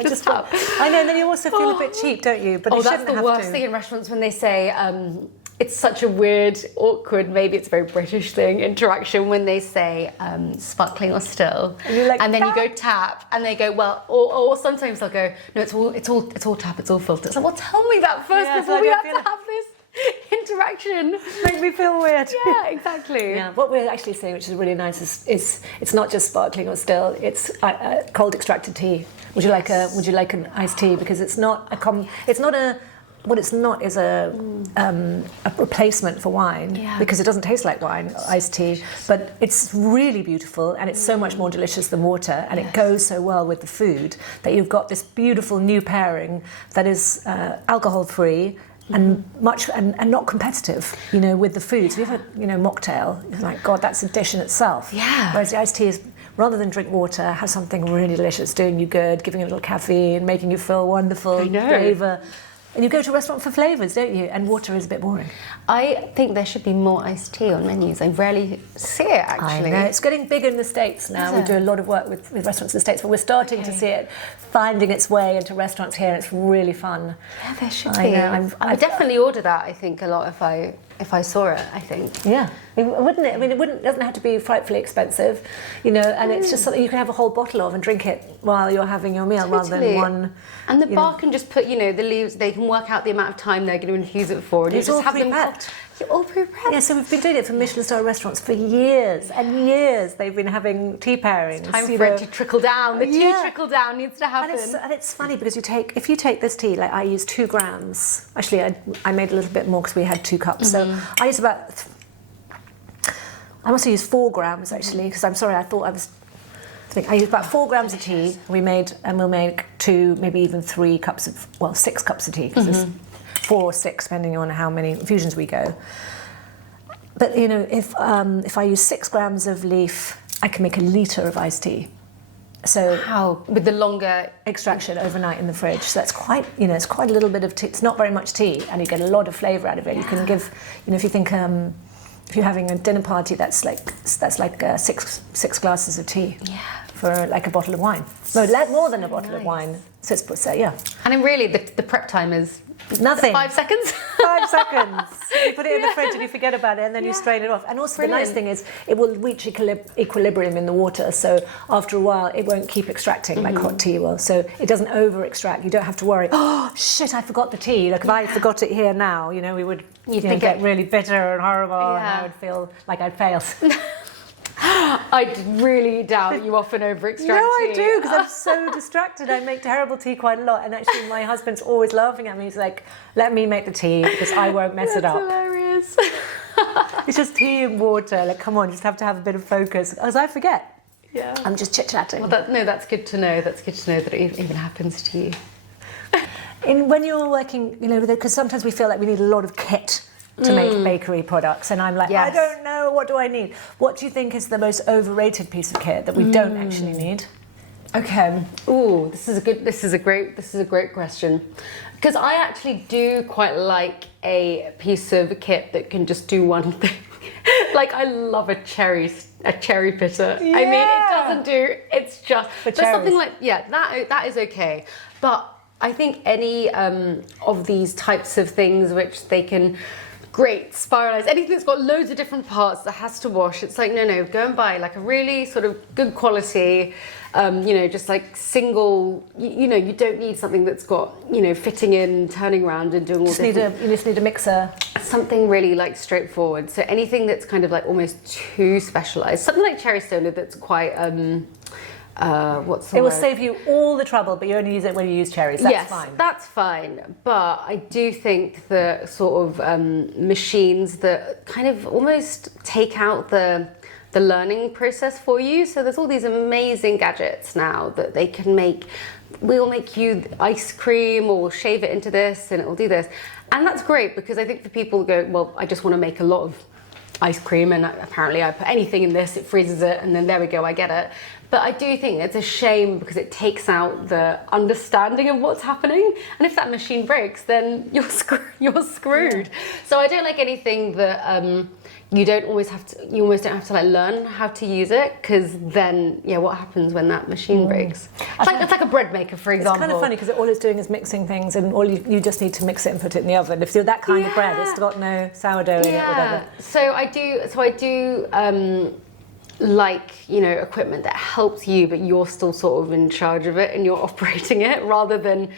just tap. I know, and then you also feel a bit cheap, don't you? But that's the worst thing in restaurants, when they say, it's such a weird, awkward, maybe it's a very British thing, interaction, when they say sparkling or still, and then you go tap, and they go, well, or sometimes they'll go, no, it's all tap, it's all filtered. It's like, well, tell me that first before we have to have this interaction. Make me feel weird. Yeah, exactly. Yeah, what we're actually saying, which is really nice, is it's not just sparkling or still. It's cold extracted tea. Would you like an iced tea? Because it's not what it's not is a replacement for wine, because it doesn't taste like wine, iced tea, but it's really beautiful, and it's so much more delicious than water, and it goes so well with the food that you've got this beautiful new pairing that is alcohol free and not competitive, with the food. So if you have a mocktail, you're like, God, that's a dish in itself. Yeah. Whereas the iced tea is, rather than drink water, have something really delicious, doing you good, giving you a little caffeine, making you feel wonderful, flavour. And you go to a restaurant for flavours, don't you? And water is a bit boring. I think there should be more iced tea on menus. I rarely see it, actually. I know. It's getting big in the States now. We do a lot of work with restaurants in the States, but we're starting to see it finding its way into restaurants here, and it's really fun. Yeah, there should be. I would definitely order that, I think, a lot if I saw it, I think. Yeah. Wouldn't it? I mean, it doesn't have to be frightfully expensive, and it's just something you can have a whole bottle of and drink it while you're having your meal, rather than one. And the bar can just put, the leaves, they can work out the amount of time they're going to infuse it for, and it's you just have pre-packed. You're all pre-prepped. Yeah, so we've been doing it for Michelin-star restaurants for years and years. They've been having tea pairings. It's time for it to trickle down. The tea trickle down needs to happen. And it's funny, because if you take this tea, I use 2 grams. Actually, I made a little bit more because we had 2 cups. So I use I must have used 4 grams, actually, because I'm sorry, I used about 4 grams of tea. We'll make 2, maybe even 3 cups 6 cups of tea, because there's 4 or 6, depending on how many infusions we go. But you know, if I use 6 grams of leaf, I can make a litre of iced tea. So how with the longer extraction overnight in the fridge. So that's quite, you know, it's quite a little bit of tea. It's not very much tea, and you get a lot of flavour out of it. You can give, you know, if you think if you're having a dinner party, that's like 6 glasses of tea. Yeah. For like a bottle of wine. No, more than a bottle of wine. So it's yeah. And then really the prep time is nothing. 5 seconds. 5 seconds. You put it in the fridge and you forget about it, and then you strain it off. And also the nice thing is it will reach equilibrium in the water. So after a while, it won't keep extracting like hot tea will. So it doesn't over extract. You don't have to worry. Oh shit! I forgot the tea. Like if I forgot it here now, you know, we would get really bitter and horrible, and I would feel like I'd failed. I really doubt you often over-extract tea. No, I do, because I'm so distracted. I make terrible tea quite a lot, and actually my husband's always laughing at me. He's like, let me make the tea, because I won't mess it up. That's hilarious. It's just tea and water. Like, come on, you just have to have a bit of focus. As I forget. Yeah. I'm just chit-chatting. Well, that's good to know. That's good to know that it even happens to you. When you're working, you know, because sometimes we feel like we need a lot of kit to make bakery products, and I'm like, I don't know, what do I need? What do you think is the most overrated piece of kit that we don't actually need? Okay. Ooh, this is a great question, because I actually do quite like a piece of kit that can just do one thing. Like I love a cherry pitter. Yeah. I mean, it doesn't do. It's just but something like that is okay, but I think any of these types of things which they can. Great, spiralize, anything that's got loads of different parts that has to wash. It's like, no, go and buy like a really sort of good quality, you know, just like single, you know, you don't need something that's got, you know, fitting in, turning around and doing all this. You just need a mixer. Something really like straightforward. So anything that's kind of like almost too specialized. Something like cherry stoner that's quite, what's the word? It will save you all the trouble, but you only use it when you use cherries. That's fine. Yes, that's fine. But I do think the sort of machines that kind of almost take out the learning process for you. So there's all these amazing gadgets now that they can make. We'll make you ice cream, or we'll shave it into this, and it will do this. And that's great, because I think for people who go, well, I just want to make a lot of ice cream, and apparently I put anything in this, it freezes it, and then there we go, I get it. But I do think it's a shame, because it takes out the understanding of what's happening. And if that machine breaks, then you're screwed. Yeah. So I don't like anything that you almost don't have to like learn how to use it, because then what happens when that machine breaks? It's like a bread maker, for example. It's kind of funny, because all it's doing is mixing things, and you just need to mix it and put it in the oven. If you're that kind of bread, it's got no sourdough in it, whatever. So I do like, you know, equipment that helps you, but you're still sort of in charge of it and you're operating it, rather than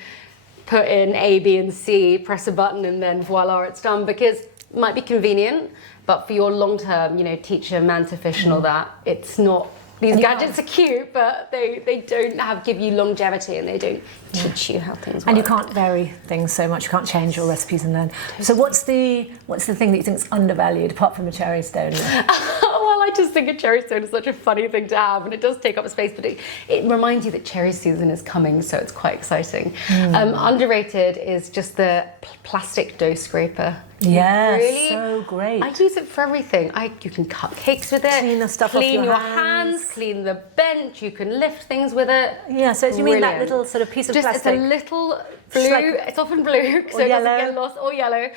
put in A, B, and C, press a button, and then voila, it's done. Because it might be convenient, but for your long term, you know, teach a man to fish and all that, it's not. These gadgets are cute, but they don't give you longevity, and they don't teach you how things work. And you can't vary things so much. You can't change your recipes and learn. Totally. So what's the thing that you think is undervalued, apart from a cherry stoner? Well, I just think a cherry stone is such a funny thing to have, and it does take up space, but it reminds you that cherry season is coming, so it's quite exciting. Underrated is just the plastic dough scraper. Yes, really, so great. I use it for everything. You can cut cakes with it. Clean the stuff clean off your hands. Clean the bench. You can lift things with it. Yeah, so do you mean that little sort of piece of plastic? It's a little blue. It's often blue, so it doesn't get lost, or yellow.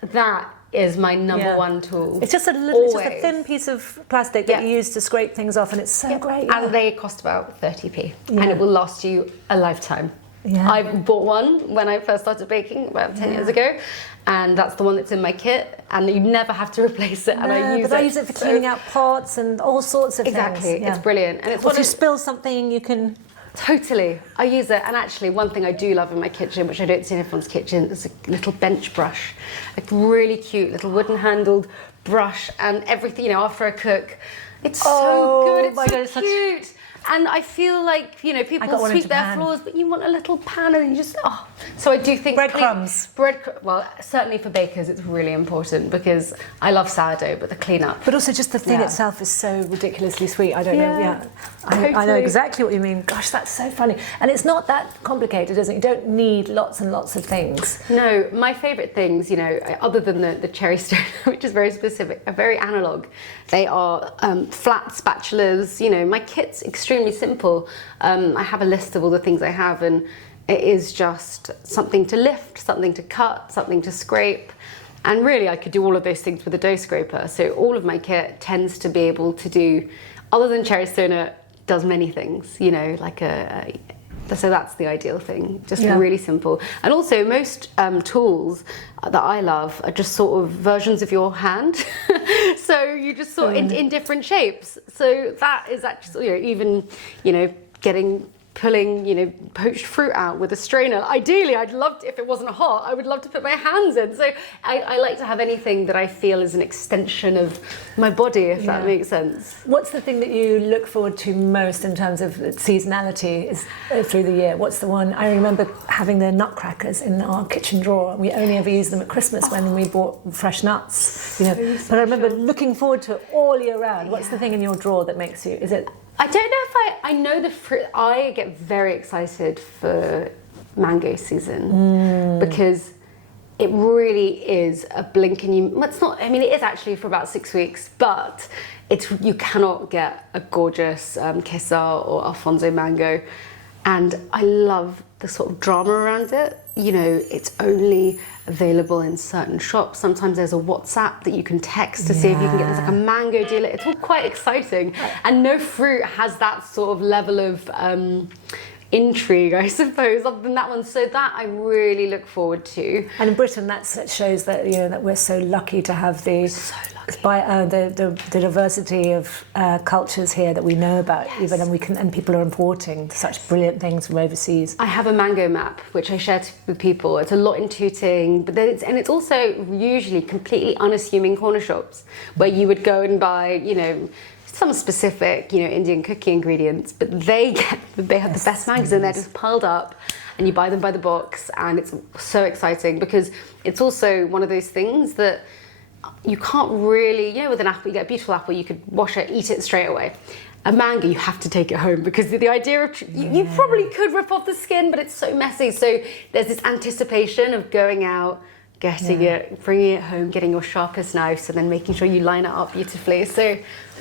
That is my number one tool. It's just a thin piece of plastic that you use to scrape things off, and it's so great. Yeah. And they cost about 30p, and it will last you a lifetime. Yeah. I bought one when I first started baking about 10 years ago, and that's the one that's in my kit, and you never have to replace it. And I use it for cleaning out pots and all sorts of things. Exactly, it's brilliant. And it's if you spill something, you can. Totally, I use it. And actually, one thing I do love in my kitchen, which I don't see in everyone's kitchen, is a little bench brush, a really cute little wooden-handled brush, and everything. You know, after I cook, it's so good. It's so cute. And I feel like, you know, people sweep their floors, but you want a little pan and you just, So I do think... Breadcrumbs. Well, certainly for bakers, it's really important because I love sourdough, but the cleanup. But also just the thing itself is so ridiculously sweet. I don't know. I know exactly what you mean. Gosh, that's so funny. And it's not that complicated, is it? You don't need lots and lots of things. No, my favourite things, you know, other than the cherry stone, which is very specific, are very analogue. They are flat spatulas. You know, my kit's extremely simple. I have a list of all the things I have, and it is just something to lift, something to cut, something to scrape. And really, I could do all of those things with a dough scraper. So all of my kit tends to be able to do, other than cherry stoner, does many things, you know, like so that's the ideal thing, just really simple. And also most tools that I love are just sort of versions of your hand. So you just sort of in different shapes. So that is actually, you know, even, you know, pulling, you know, poached fruit out with a strainer. Ideally, I'd love to, if it wasn't hot, I would love to put my hands in. So I like to have anything that I feel is an extension of my body, if that makes sense. What's the thing that you look forward to most in terms of seasonality through the year? What's the one? I remember having the nutcrackers in our kitchen drawer. We only ever used them at Christmas when we bought fresh nuts. You know, but I remember looking forward to it all year round. What's the thing in your drawer that makes you? Is it? I don't know if I know the fruit. I get very excited for mango season because it really is a blink and you. Well, it's not. I mean, it is actually for about 6 weeks, but you cannot get a gorgeous Quesar or Alfonso mango, and I love the sort of drama around it. You know, it's only available in certain shops. Sometimes there's a WhatsApp that you can text to see if you can get, there's like a mango deal. It's all quite exciting. And no fruit has that sort of level of intrigue, I suppose, other than that one. So that I really look forward to. And in Britain, that shows that, you know, that we're so lucky to have the diversity of cultures here that we know about, even, and people are importing such brilliant things from overseas. I have a mango map which I share with people. It's a lot in Tooting, but then it's also usually completely unassuming corner shops where you would go and buy, you know, some specific, you know, Indian cooking ingredients, but they have the best mangoes and they're just piled up, and you buy them by the box, and it's so exciting because it's also one of those things that you can't really, you know, with an apple, you get a beautiful apple, you could wash it, eat it straight away. A mango, you have to take it home because the idea of, you probably could rip off the skin, but it's so messy. So there's this anticipation of going out, getting it, bringing it home, getting your sharpest knives, and then making sure you line it up beautifully. So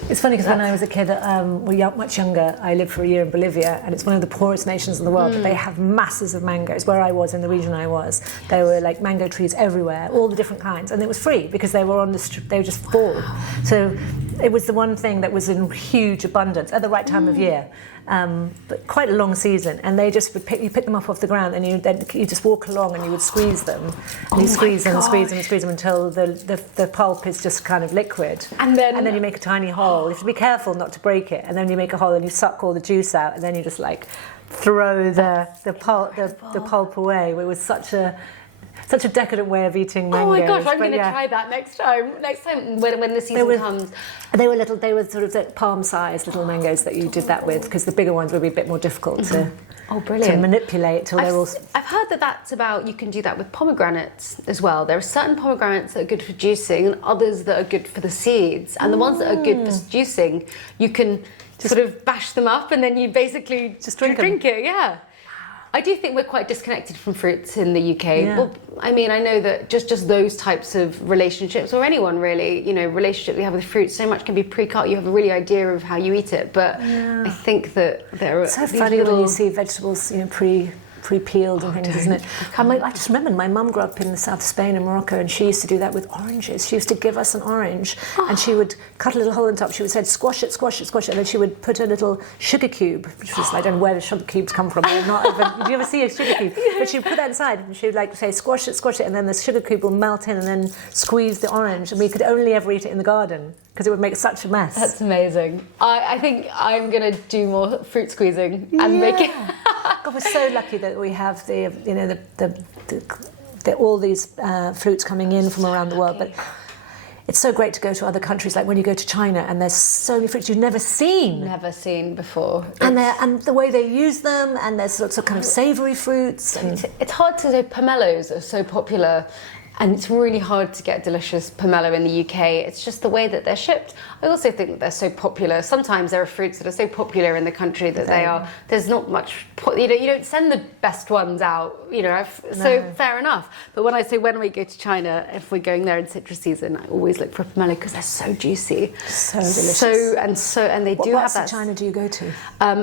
it's funny because when I was a kid, much younger, I lived for a year in Bolivia, and it's one of the poorest nations in the world, but they have masses of mangoes. Where I was, in the region I was, there were like mango trees everywhere, all the different kinds, and it was free because they were on the street, they were just full. So it was the one thing that was in huge abundance at the right time of year. But quite a long season, and they just would you pick them up off the ground, and you just walk along and you would squeeze them, and you squeeze them and squeeze them and squeeze them until the pulp is just kind of liquid, and then you make a tiny hole. You have to be careful not to break it, and then you make a hole and you suck all the juice out, and then you just like throw the pulp away. It was such a decadent way of eating mangoes. Oh my gosh, I'm going to try that next time when the season comes. They were sort of like palm-sized little mangoes that you did that with, because the bigger ones would be a bit more difficult to manipulate till they're all... I've heard that's about, you can do that with pomegranates as well. There are certain pomegranates that are good for juicing and others that are good for the seeds. And the ones that are good for juicing, you can sort of bash them up and then you basically just drink it. Yeah. I do think we're quite disconnected from fruits in the UK. Yeah. Well, I mean, I know that just those types of relationships, or anyone really, you know, relationship we have with fruit, so much can be pre-cut. You have a really idea of how you eat it, but I think that there are... It's so funny when you see vegetables, you know, pre-peeled and things, isn't it? I just remember my mum grew up in the south of Spain and Morocco, and she used to do that with oranges. She used to give us an orange, and she would cut a little hole in the top. She would say, squash it, and then she would put a little sugar cube, which was, I don't know where the sugar cubes come from. Not even, did you ever see a sugar cube? But she'd put that inside, and she would like say, squash it, and then the sugar cube will melt in and then squeeze the orange, and we could only ever eat it in the garden because it would make such a mess. That's amazing. I think I'm going to do more fruit squeezing and make it... God, we're so lucky that we have all these fruits coming in from around the world. But it's so great to go to other countries, like when you go to China and there's so many fruits you've never seen. Never seen before. And the way they use them, and there's lots of kind of savoury fruits. And it's hard to say. Pomelos are so popular, and it's really hard to get delicious pomelo in the UK. It's just the way that they're shipped. I also think that they're so popular. Sometimes there are fruits that are so popular in the country that there's not much, you don't send the best ones out, so fair enough. But when we go to China, if we're going there in citrus season, I always look for pomelo because they're so juicy. So delicious. And they do have that. What China do you go to?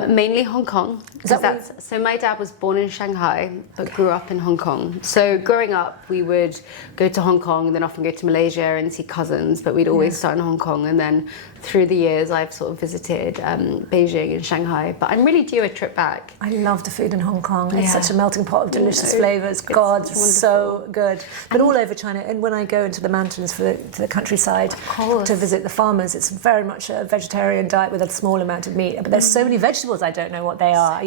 Mainly Hong Kong. So my dad was born in Shanghai, but grew up in Hong Kong. So growing up, we would go to Hong Kong and then often go to Malaysia and see cousins, but we'd always start in Hong Kong. And then through the years, I've sort of visited Beijing and Shanghai, but I'm really due a trip back. I love the food in Hong Kong. It's such a melting pot of delicious flavours. God, so good. But all over China, and when I go into the mountains to the countryside to visit the farmers, it's very much a vegetarian diet with a small amount of meat. But there's so many vegetables I don't know what they are.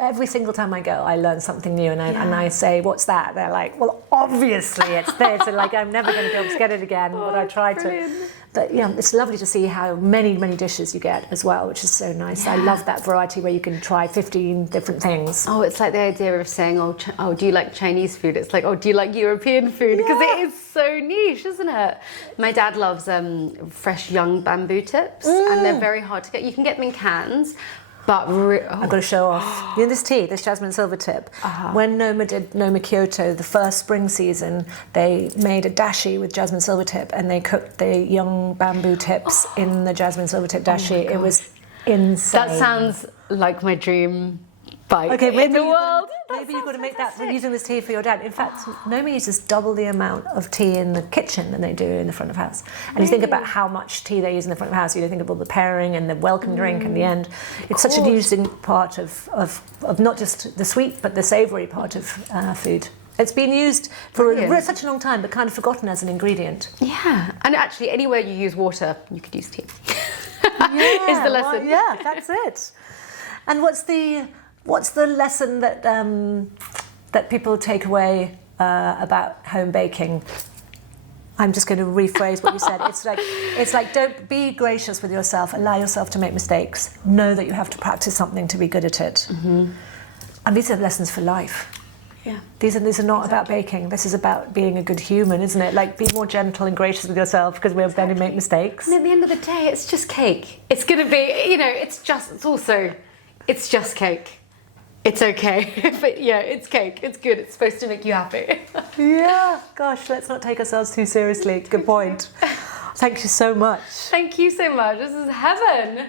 Every single time I go, I learn something new, and I say, "What's that?" They're like, "Well, obviously it's this," and I'm never going to be able to get it again. But I try to. But it's lovely to see how many dishes you get as well, which is so nice. I love that variety where you can try 15 different things. Oh, it's like the idea of saying, oh, do you like Chinese food? It's like, oh, do you like European food? Because it is so niche, isn't it? My dad loves fresh young bamboo tips, and they're very hard to get. You can get them in cans. But I've got to show off. This tea, this jasmine silver tip. When Noma did Noma Kyoto, the first spring season, they made a dashi with jasmine silver tip, and they cooked the young bamboo tips in the jasmine silver tip dashi. It was insane. That sounds like my dream bite in the world. Maybe you've got to make that using this tea for your dad. In fact, Noma uses double the amount of tea in the kitchen than they do in the front of house. And you think about how much tea they use in the front of house, you think of all the pairing and the welcome drink and the end. It's such a using part of not just the sweet, but the savoury part of food. It's been used for such a long time, but kind of forgotten as an ingredient. Yeah, and actually anywhere you use water, you could use tea. Is the lesson. Well, that's it. And what's the lesson that people take away about home baking? I'm just going to rephrase what you said. It's like don't be gracious with yourself. Allow yourself to make mistakes. Know that you have to practice something to be good at it. Mm-hmm. And these are lessons for life. Yeah. These are not about baking. This is about being a good human, isn't it? Like, be more gentle and gracious with yourself, because we're going to make mistakes. And at the end of the day, it's just cake. It's going to be, it's just cake. It's okay. But it's cake. It's good. It's supposed to make you happy. Yeah. Gosh, let's not take ourselves too seriously. Good point. Thank you so much. Thank you so much. This is heaven.